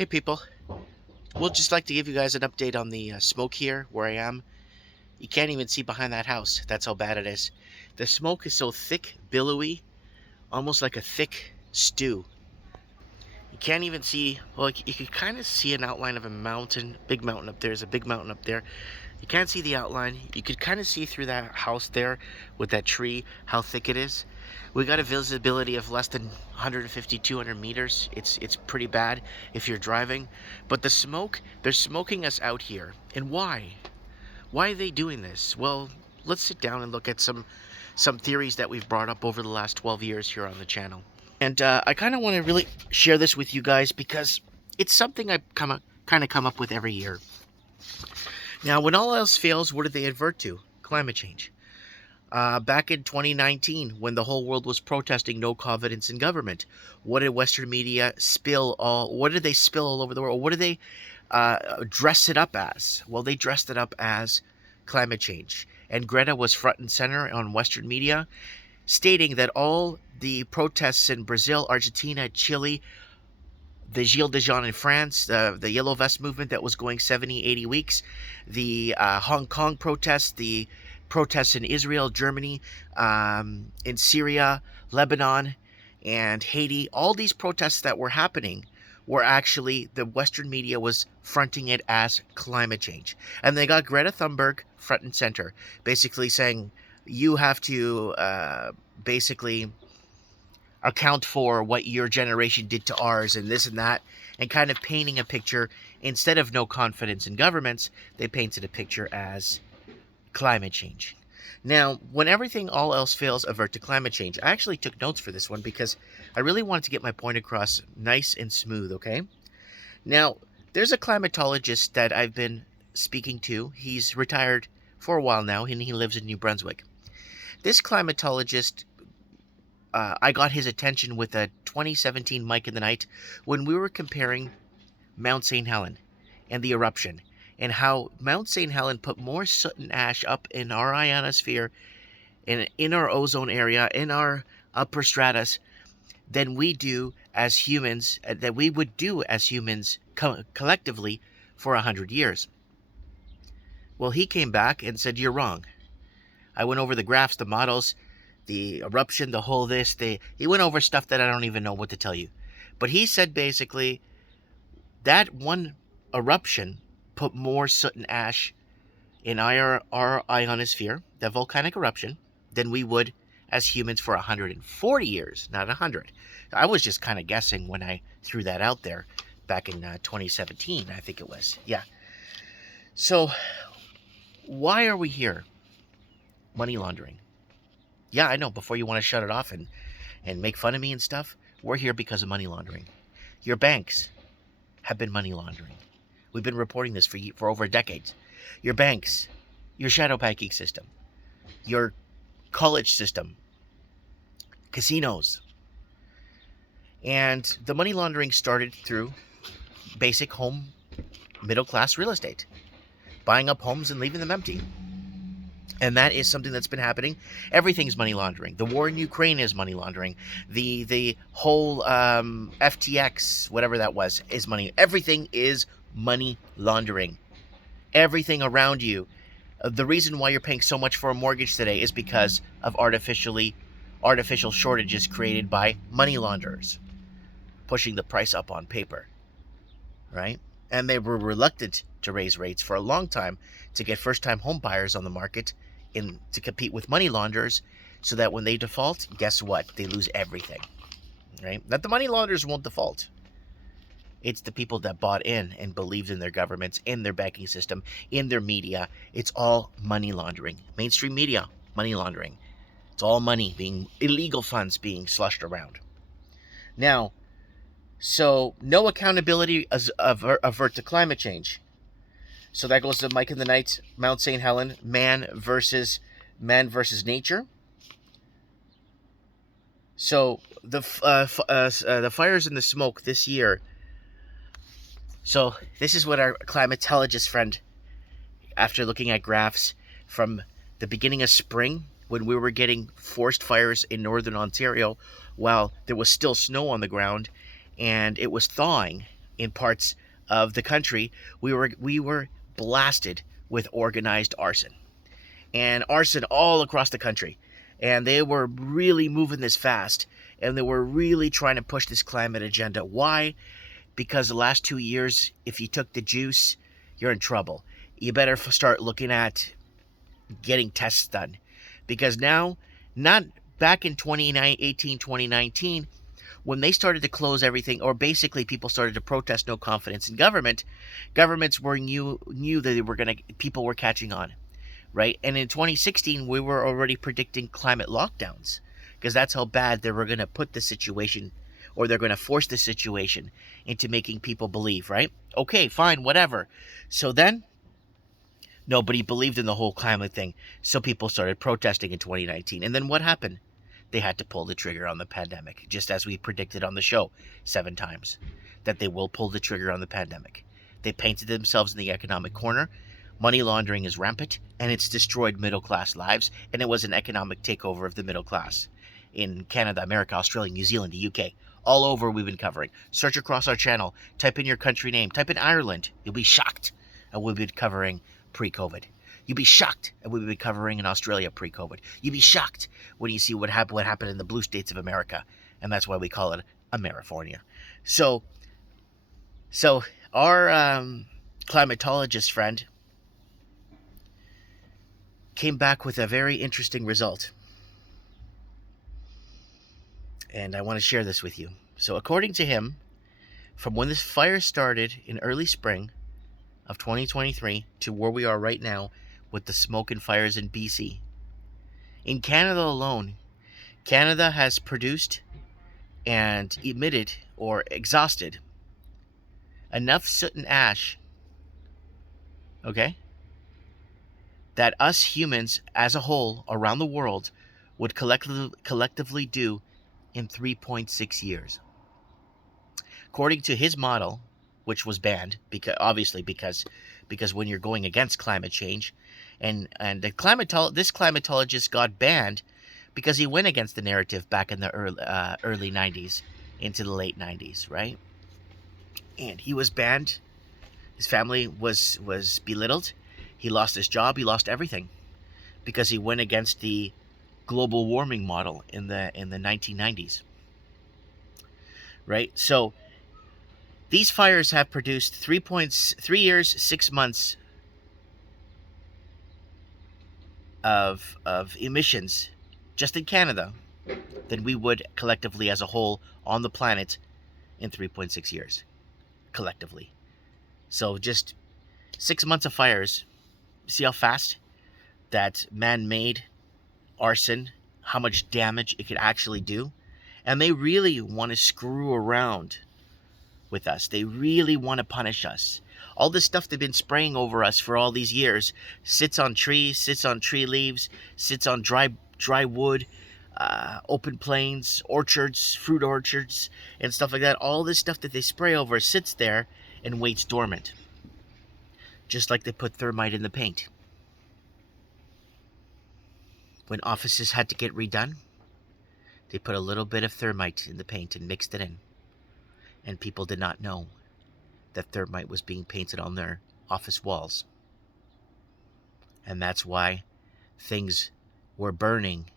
Hey people, we'll just like to give you guys an update on the smoke here where I am. You can't even see behind that house. That's how bad it is. The smoke is so thick, billowy, almost like a thick stew. You can't even see, well, you can kind of see an outline of a mountain, big mountain up there. There's a big mountain up there. You can't see the outline. You could kind of see through that house there with that tree how thick it is. We got a visibility of less than 150, 200 meters. It's pretty bad if you're driving. But the smoke, they're smoking us out here. And why? Why are they doing this? Well, let's sit down and look at some theories that we've brought up over the last 12 years here on the channel. And I kind of want to really share this with you guys because it's something I kind of come up with every year. Now, when all else fails, what did they advert to? Climate change. Back in 2019, when the whole world was protesting no confidence in government, what did Western media spill all? What did they spill all over the world? What did they dress it up as? Well, they dressed it up as climate change. And Greta was front and center on Western media, stating that all the protests in Brazil, Argentina, Chile, the Gilets jaunes in France, the Yellow Vest movement that was going 70, 80 weeks, the Hong Kong protests, the protests in Israel, Germany, in Syria, Lebanon, and Haiti. All these protests that were happening were actually, the Western media was fronting it as climate change. And they got Greta Thunberg front and center, basically saying, you have to basically account for what your generation did to ours and this and that, and kind of painting a picture. Instead of no confidence in governments, they painted a picture as climate change. Now, when everything all else fails, avert to climate change. I actually took notes for this one because I really wanted to get my point across nice and smooth, okay? Now, there's a climatologist that I've been speaking to. He's retired for a while now, and he lives in New Brunswick. This climatologist, I got his attention with a 2017 Mike in the Night when we were comparing Mount St. Helens and the eruption, and how Mount St. Helens put more soot and ash up in our ionosphere, in our ozone area, in our upper stratus, than we do as humans, that we would do as humans collectively for 100 years. Well, he came back and said, you're wrong. I went over the graphs, the models, the eruption, the whole this. He went over stuff that I don't even know what to tell you. But he said basically that one eruption put more soot and ash in our ionosphere, that volcanic eruption, than we would as humans for 140 years, not 100. I was just kind of guessing when I threw that out there back in 2017, I think it was. Yeah. So why are we here? Money laundering. Yeah, I know, before you want to shut it off and make fun of me and stuff, we're here because of money laundering. Your banks have been money laundering. We've been reporting this for over a decade. Your banks, your shadow banking system, your college system, casinos. And the money laundering started through basic home, middle-class real estate. Buying up homes and leaving them empty. And that is something that's been happening. Everything's money laundering. The war in Ukraine is money laundering. The whole FTX, whatever that was, is money. Everything is money laundering. Everything around you. The reason why you're paying so much for a mortgage today is because of artificial shortages created by money launderers, pushing the price up on paper, right? And they were reluctant to raise rates for a long time to get first-time home buyers on the market to compete with money launderers, so that when they default, guess what? They lose everything, right? That the money launderers won't default. It's the people that bought in and believed in their governments, in their banking system, in their media. It's all money laundering. Mainstream media, money laundering. It's all money illegal funds being slushed around. Now, so no accountability avert to climate change. So that goes to Mike in the Night, Mount St. Helens, man versus nature. So the fires and the smoke this year. So this is what our climatologist friend, after looking at graphs from the beginning of spring, when we were getting forest fires in northern Ontario, while there was still snow on the ground, and it was thawing in parts of the country, we were blasted with organized arson, and arson all across the country. And they were really moving this fast, and they were really trying to push this climate agenda. Why? Because the last 2 years, if you took the juice, you're in trouble. You better start looking at getting tests done. Because now, not back in 2018, 2019, when they started to close everything, or basically people started to protest no confidence in government, governments knew that people were catching on, right? And in 2016, we were already predicting climate lockdowns, because that's how bad they were going to put the situation, or they're going to force the situation into making people believe, right? Okay, fine, whatever. So then nobody believed in the whole climate thing. So people started protesting in 2019. And then what happened? They had to pull the trigger on the pandemic, just as we predicted on the show 7 times, that they will pull the trigger on the pandemic. They painted themselves in the economic corner. Money laundering is rampant, and it's destroyed middle class lives, and it was an economic takeover of the middle class in Canada, America, Australia, New Zealand, the UK. All over, we've been covering. Search across our channel, type in your country name, type in Ireland. You'll be shocked at what we've been covering pre-COVID. You'd be shocked at what we've been covering in Australia pre-COVID. You'd be shocked when you see what happened in the blue states of America, and that's why we call it Amerifornia. So our climatologist friend came back with a very interesting result, and I want to share this with you. So according to him, from when this fire started in early spring of 2023 to where we are right now with the smoke and fires in BC, in Canada alone, Canada has produced and emitted or exhausted enough soot and ash, okay, that us humans as a whole around the world would collectively do in 3.6 years. According to his model, which was banned because when you're going against climate change, and this climatologist got banned because he went against the narrative back in the early 90s into the late 90s, right? And he was banned. His family was belittled. He lost his job. He lost everything because he went against the global warming model in the 1990s, right? So these fires have produced 3 years, 6 months of emissions just in Canada than we would collectively as a whole on the planet in 3.6 years collectively. So just 6 months of fires. See how fast that man-made arson, how much damage it could actually do? And they really want to screw around with us. They really want to punish us. All this stuff they've been spraying over us for all these years sits on trees, sits on tree leaves, sits on dry wood, open plains, orchards, fruit orchards, and stuff like that. All this stuff that they spray over sits there and waits dormant. Just like they put thermite in the paint. When offices had to get redone, they put a little bit of thermite in the paint and mixed it in. And people did not know that thermite was being painted on their office walls. And that's why things were burning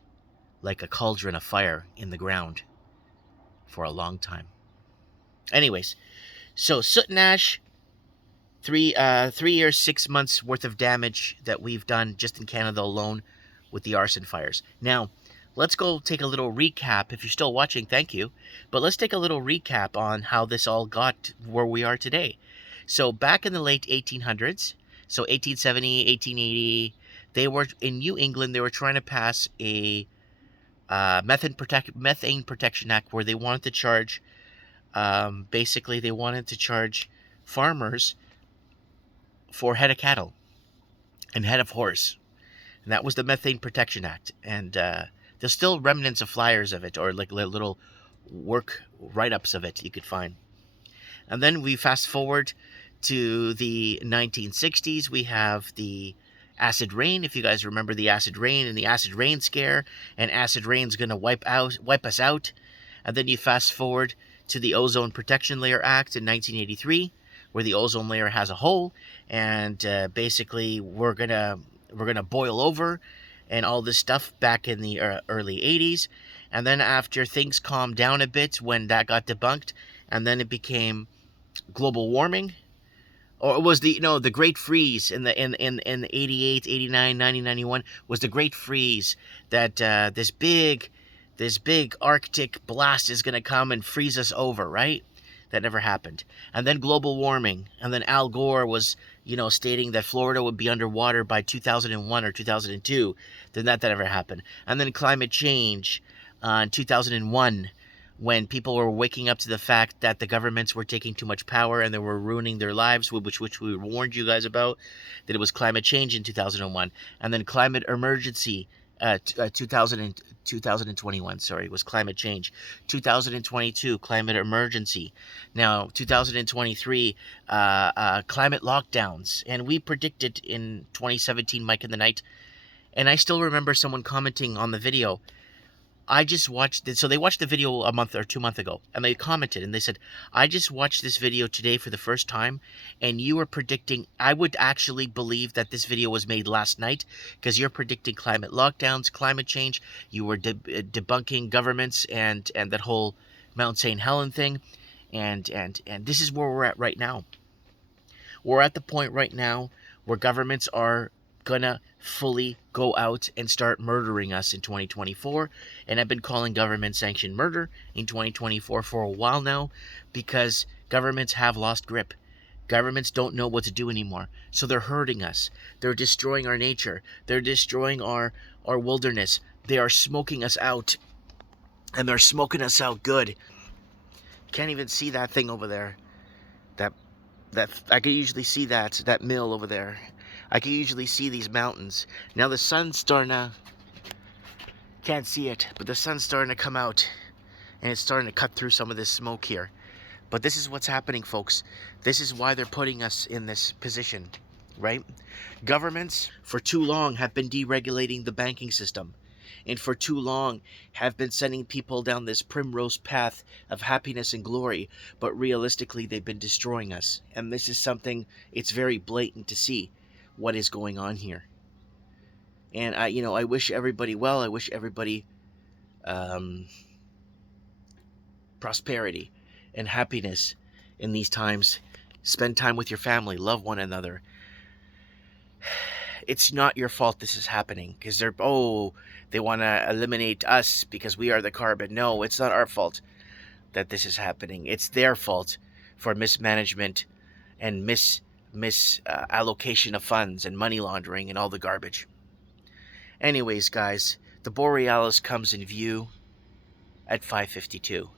like a cauldron of fire in the ground for a long time. Anyways, so soot and ash, 3 years, 6 months worth of damage that we've done just in Canada alone with the arson fires. Now, let's go take a little recap. If you're still watching, thank you. But let's take a little recap on how this all got where we are today. So back in the late 1800s, so 1870, 1880, they were in New England. They were trying to pass a Methane Protection Act where they wanted to charge, basically they wanted to charge farmers for head of cattle and head of horse. And that was the Methane Protection Act. And there's still remnants of flyers of it, or like little work write-ups of it you could find. And then we fast forward to the 1960s. We have the acid rain, if you guys remember the acid rain and the acid rain scare, and acid rain's going to wipe us out. And then you fast forward to the Ozone Protection Layer Act in 1983, where the ozone layer has a hole, and basically we're gonna boil over, and all this stuff back in the early 80s. And then after things calmed down a bit, when that got debunked, and then it became global warming, or it was the great freeze in 88, 89, 90, 91 was the great freeze, that this big arctic blast is going to come and freeze us over, right? That never happened. And then global warming, and then Al Gore was stating that Florida would be underwater by 2001 or 2002. Then that never happened. And then climate change in 2001, when people were waking up to the fact that the governments were taking too much power and they were ruining their lives, which we warned you guys about, that it was climate change in 2001. And then climate emergency, 2021, sorry, was climate change. 2022, climate emergency. Now, 2023, climate lockdowns. And we predicted in 2017, Mike in the Night, and I still remember someone commenting on the video. I just watched it. So they watched the video a month or 2 months ago, and they commented and they said, I just watched this video today for the first time, and you were predicting. I would actually believe that this video was made last night, because you're predicting climate lockdowns, climate change. You were debunking governments and that whole Mount St. Helen thing. And this is where we're at right now. We're at the point right now where governments are gonna fully go out and start murdering us in 2024. And I've been calling government sanctioned murder in 2024 for a while now, because governments have lost grip. Governments don't know what to do anymore, so they're hurting us. They're destroying our nature. They're destroying our wilderness. They are smoking us out, and they're smoking us out good. Can't even see that thing over there. That I can usually see that mill over there. I can usually see these mountains. Now the sun's starting to, can't see it, but the sun's starting to come out, and it's starting to cut through some of this smoke here. But this is what's happening, folks. This is why they're putting us in this position, right? Governments for too long have been deregulating the banking system, and for too long have been sending people down this primrose path of happiness and glory, but realistically they've been destroying us. And this is something, it's very blatant to see what is going on here. And I wish everybody well. I wish everybody prosperity and happiness in these times. Spend time with your family, love one another. It's not your fault this is happening, because they want to eliminate us because we are the carbon. No, it's not our fault that this is happening. It's their fault for mismanagement and allocation of funds and money laundering and all the garbage. Anyways, guys, the Borealis comes in view at 5:52.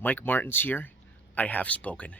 Mike Martin's here. I have spoken.